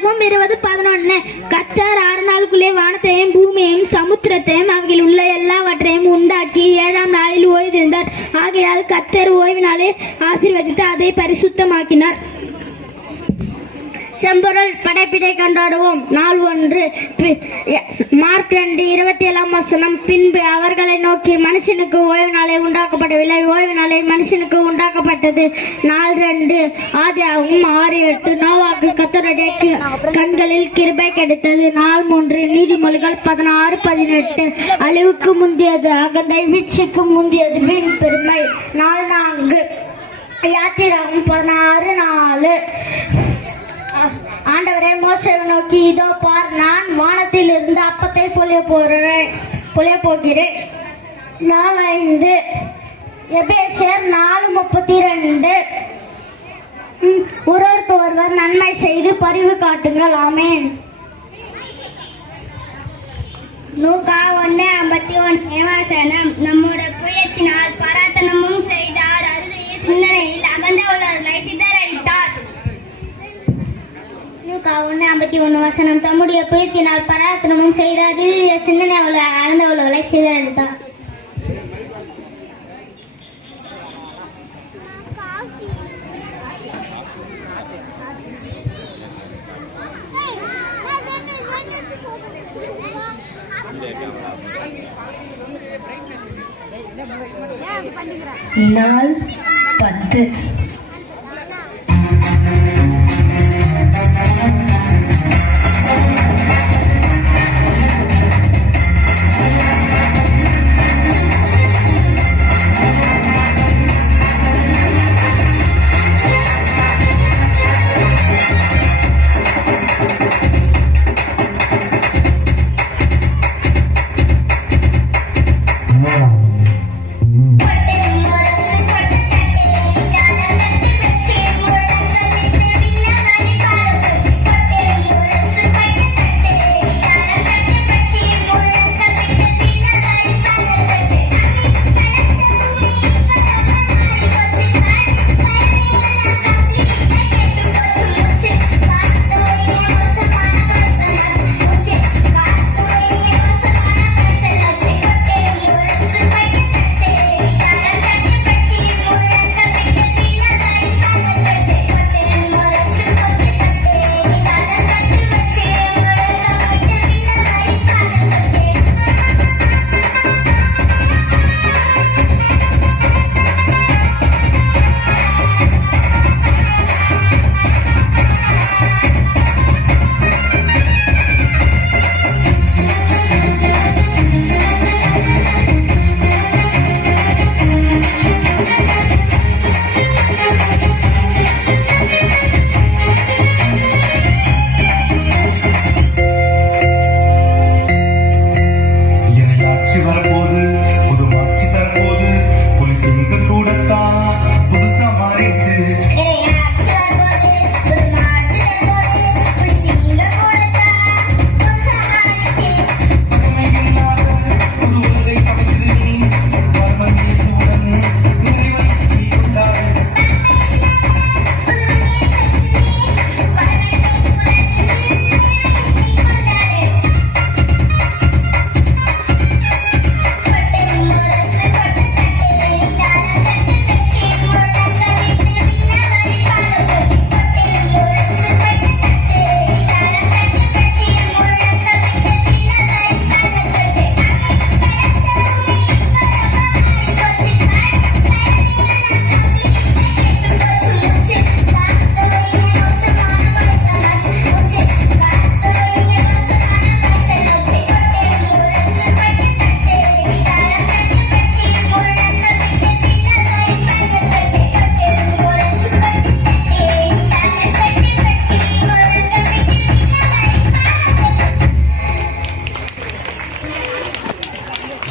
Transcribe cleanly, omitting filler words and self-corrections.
உபாகமம் 20:11. கர்த்தர் 6 நாளுக்குள்ளே வானத்தையும் பூமியையும் சமுத்திரத்தையும் அவையில் உள்ள எல்லாவற்றையும் உண்டாக்கி 7ஆம் நாளில் ஓய்ந்திருந்தார். ஆகையால் கர்த்தர் ஓய்வு நாளை ஆசீர்வதித்து அதை பரிசுத்தமாக்கினார். செம்பொருள் படைப்பிடை கொண்டாடுவோம். நாள் 1. மார்க் 2:27. பின்பு அவர்களை நோக்கி, மனுஷனுக்கு ஓய்வு நாளை உண்டாக்கப்படவில்லை, ஓய்வு நாளை மனுஷனுக்கு உண்டாக்கப்பட்டது. நாள் 2. ஆதியாகமம் 6:8. நோவாக்கு கர்த்தருடைய கண்களில் கிருபை கிடைத்தது. நாள் 3. நீதிமொழிகள் 16:18. அழிவுக்கு முந்தியது அகந்தை, வீச்சுக்கு முந்தியது வீண் பெருமை. நாள் 4. யாத்திராகமம் 16:4. ஆண்டவரே மோசேயை நோக்கி, இதோ பார், நான் வானத்தில் இருந்து அப்பத்தை பொழிய போகிறேன். நாள் 5. எபேசியர் 4:32. ஒருவருக்கு ஒருவர் நன்மை செய்து பரிவு காட்டுங்கள். ஆமேன். லூக்கா 1:51. நம்முடைய புயத்தினால் பராத்தனமும் செய்தார், அறுதிய சிந்தனையில் அகந்த உள்ளவர்களை சிதறடித்தார். லூக்கா 1:51. தம்முடைய புயத்தினால் பராத்தனமும் செய்தார், அறுதிய சிந்தனை அகந்த உள்ளவர்களை சிதறடித்தார். நாள் 10.